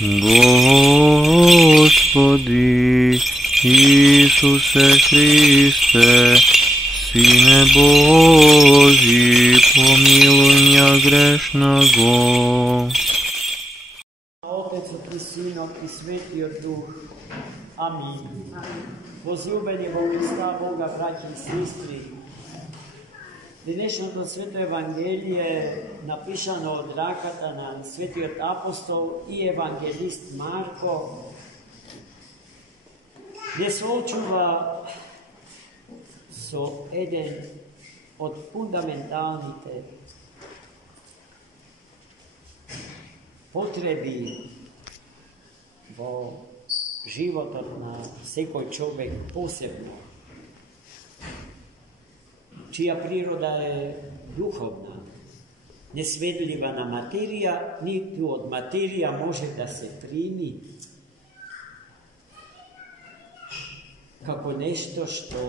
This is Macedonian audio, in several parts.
Господи Ісусе Христе, Сине Божий, помилуй меня грешного. Отецу i Synom i Svetio Duh. Amin. Возлюбени во Христа Бога, браќа и сестри, денешното свето Евангелие напишано од раката на светиот апостол и евангелист Марко не соочува со еден од фундаменталните потреби во животот на секој човек посебно, чија природа е духовна, несведлива на материја, ниту од материја може да се прими како нешто што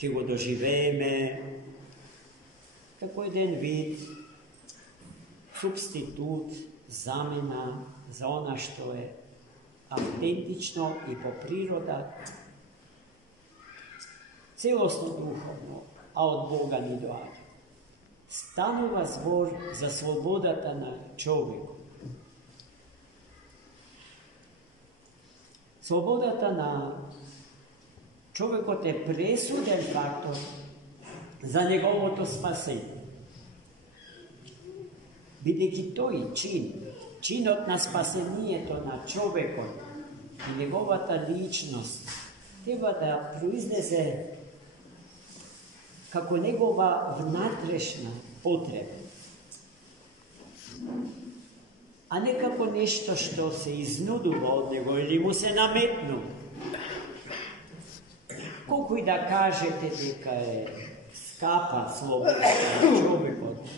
ќе го доживееме, како еден вид субститут, замена за она што е автентично и по природа, целосно духовно, а од Бога ни доаѓа. Станува збор за слободата на човекот. Слободата на човекот е пресуден фактор за неговото спасение. Бидејќи тој чинот на спасението на човекот и неговата личност треба да произлезе како негова внатрешна потреба, а не како нешто што се изнудува од него или му се наметнува. Колку и да кажете дека е скапа слобода на човекот,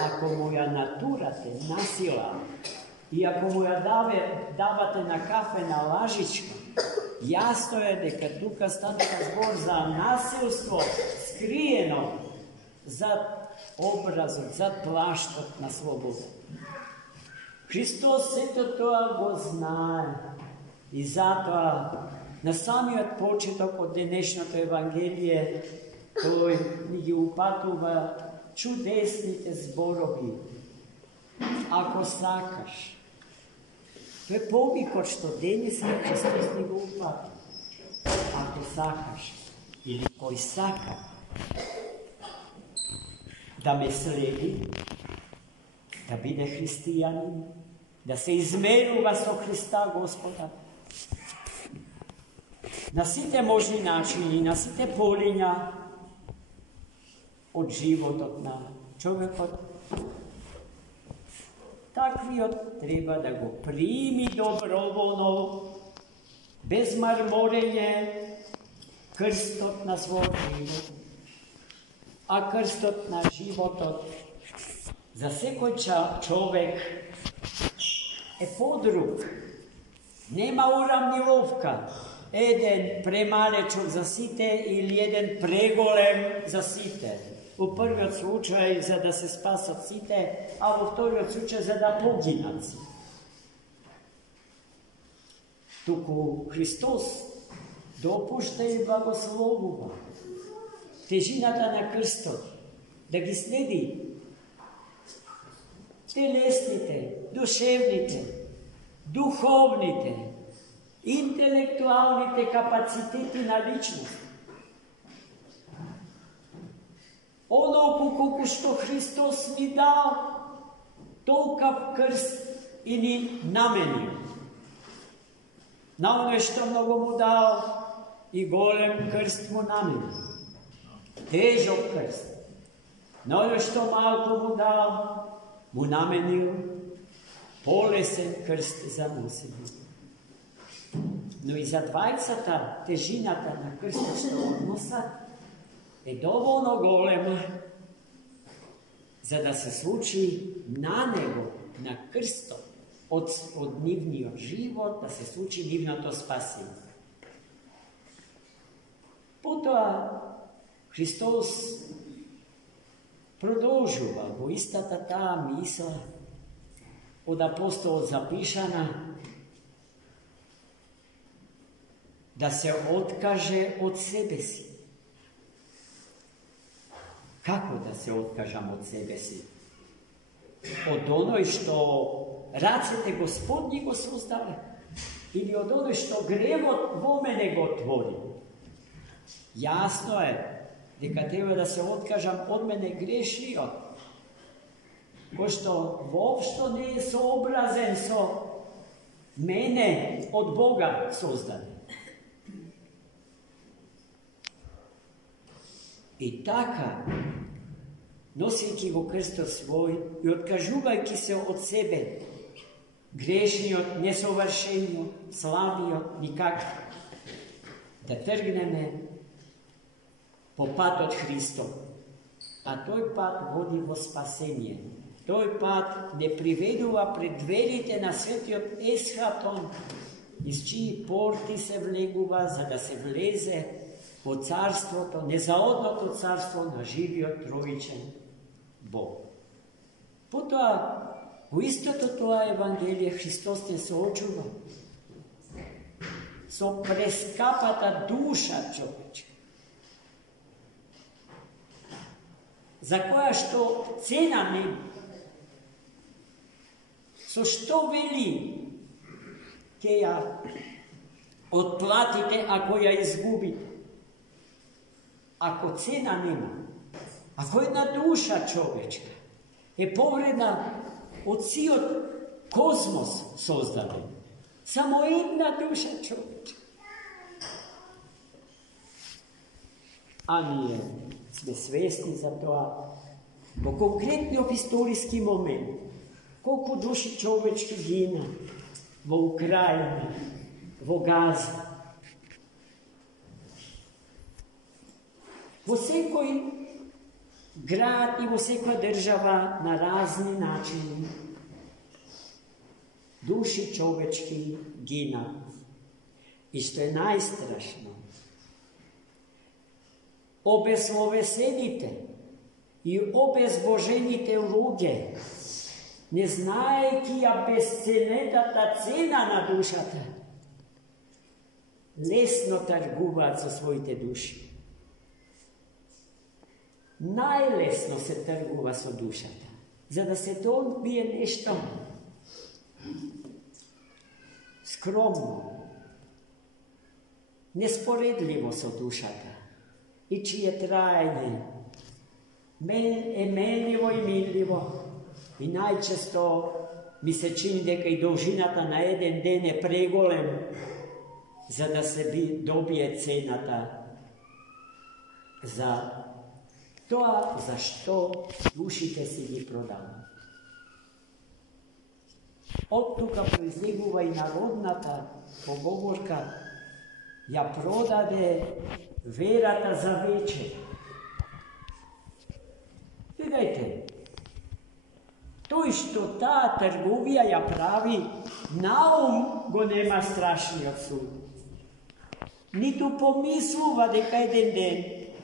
ако му ја натурате насила и ако му ја давате на кафе на лажичка, јасно е дека тука станува збор за насилство скриено зад образот, зад плаштот на слобода. Христос сето тоа го знае и затоа на самиот почеток од денешното Евангелие тој ни ги упатува чудесните зборови. Ако сакаш. Тоа е повикот што денес Христос ни го упатува. Ако сакаш, или кој сака да ме следи, да биде христијанин, да се измерува со Христа Господа, на сите можни начини, на сите полиња од животот на човекот, таквиот треба да го прими доброволно, без марморење, крстот на својот живот. А крстот на животот за секој човек е подруг. Нема урамниловка. Еден премалечок за сите или еден преголем за сите. Во првиот случај за да се спасат сите, а во вториот случај за да погинат сите. Туку Христос допушта и благословува тежината на крстот, да ги следи телесните, душевните, духовните, интелектуалните капацитети на личност. Оно колку што Христос ни дал, толкав крст и ни наменил. На оно што многу му дал, и голем крст му наменил. Тежок крст. На оно што малку му дал, му наменил полесен крст за носење. Но и за двајцата тежината на крстот што односат е доволно голема за да се случи на него, на крстот, од нивниот живот, да се случи нивното спасение. Потоа Христос продолжува во истата таа мисла од апостолот запишана da se otkaže od sebe si. Kako da se otkažam od sebe si? Od onoj što racete Gospodnji go suzdale? Ili od onoj što grevo vo mene go tvori? Jasno je, neka treba da se otkažam od mene grešnio. Ko što vopšto ne je soobrazen so mene od Boga suzdane. I taka, nosiki go krsto svoj i odkažuvajki se od sebe, grešnio, nesovršenio, slabio, nikak, da trgneme po pat od Hristov. A toj pat vodi vo spasenje. Toj pat ne priveduva pred dverite na svetiot eschaton, iz čiji porti se vleguva, za da se vleze po carstvo, to nezaodното carstvo na živio trojičen Bog. Потоа, во истото тоа Евангелие, Христос не се очува со прескапата душа човечка, за која што цена нема. Со што вели ке ја отплатите ако ја изгубите? Ако цена нема, ако една душа човечка е повредна од сиот космос создаден, само една душа човечка, а ние сме свесни за тоа, во конкретниот историски момент, колку души човечки гина во Украина, во Газа, во секој град и во секоја држава на разни начини души човечки гинат. И што е најстрашно, обезловесените и обезбожените луѓе, не знаејќи ја безценетата цена на душата, лесно тргуваат со своите души. Најлесно се тргува со душата, за да се добие нешто скромно, неспоредливо со душата и чие траење е менливо и милливо. И најчесто ми се чини дека и должината на еден ден е преголем, за да се добие цената за тоа за што душите си ги продават. Од тука произлегува и народната поговорка: ја продаде верата за вечер. Видете, тој што таа трговија ја прави, наум го нема страшниот суд. Ниту помислува дека еден ден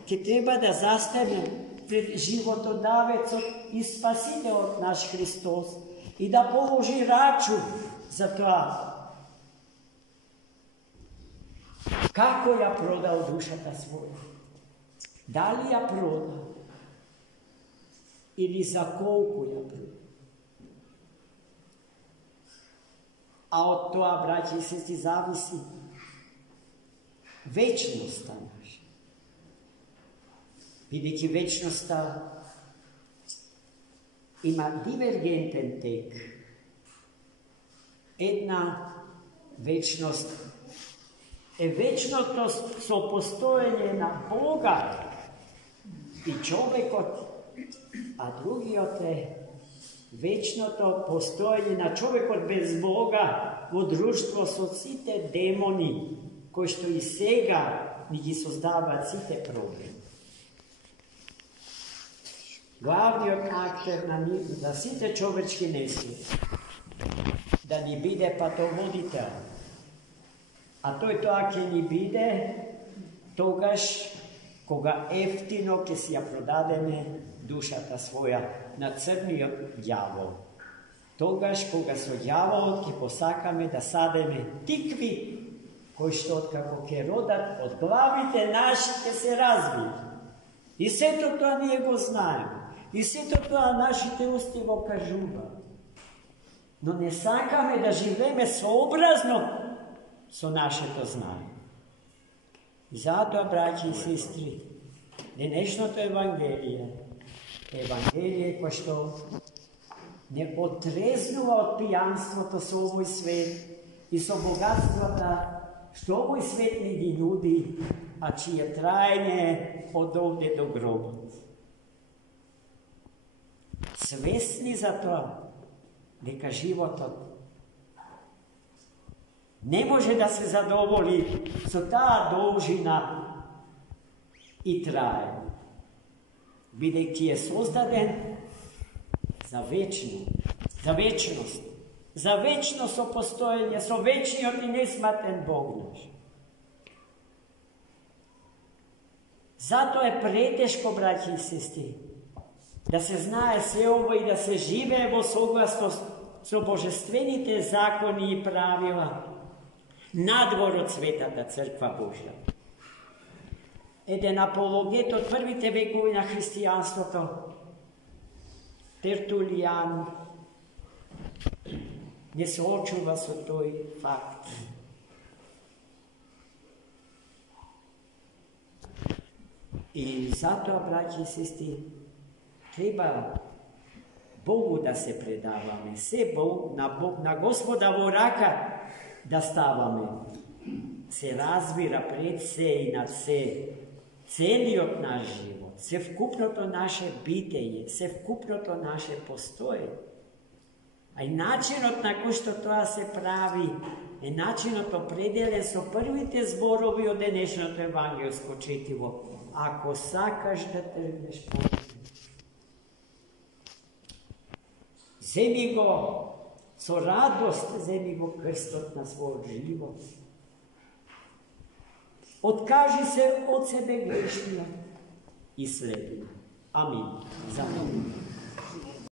ќе треба да застане пред животодавецот и спасителот наш Христос и да положи рачун за тоа. Како ја продал душата своја? Дали ја продал? Или за колку ја продал? А од тоа, браќи и сестри, зависи вечноста наша. Бидејќи вечноста има дивергентен тек. Една вечност е вечното сопостоење на Бога и човекот, а другиот е вечното постоење на човекот без Бога во друштво со сите демони, кои што и сега ни ги создаваат сите проблеми. Главниот актер на сите човечки несли да ни биде патоводител, а тој тоа ќе ни биде тогаш кога ефтино ќе си ја продадеме душата своја на црниот ѓавол. Тогаш кога со ѓаволот ќе посакаме да садеме тикви koji što kako ke rodat od glavite našite se razvije. I sve to nije go znaju. I sve to našite ustivo kažuva. No ne sakame da živeme soobrazno so naše to znaju. I zato, braći i sestri, dnešното Evangelije ko što ne otreznuva od pijanstva to so ovoj svet i so bogatstva što ovoj svet vidi ljudi, a čije trajanje od ovdje do groba. Svesni za to, neka život ne može da se zadovolji so ta dolžina i traje. Vidjeti je sozdaden za večnost. Za večnost opostojenje, so večni od i nesmaten Bog naš. Zato je preteško, braći i sestri, da se znaje sve ovo i da se žive evo soglasno so božestvenite zakoni i pravila nadvor od svetata crkva Božja. Eden apologet od prvite vekovi na hristijanstvo, Tertulijan, ne soočuva so toj fakt. I zato, braći i sestri, treba Bogu da se predavame, se na Gospoda voraka da stavame. Se razvira pred se i nad se, celiot naš život, se vkupno to naše bitenje, se vkupno to naše postoje. A i načinot na ko što to se pravi, je načinot opredelen so prvite zborovi od dnešното evangelsko čitivo. Ako sakaš da trgneš potem. Zemi go, so radost, zemi go krstot na svoj život. Odkaži se od sebe grešnja i sledi. Amin. Za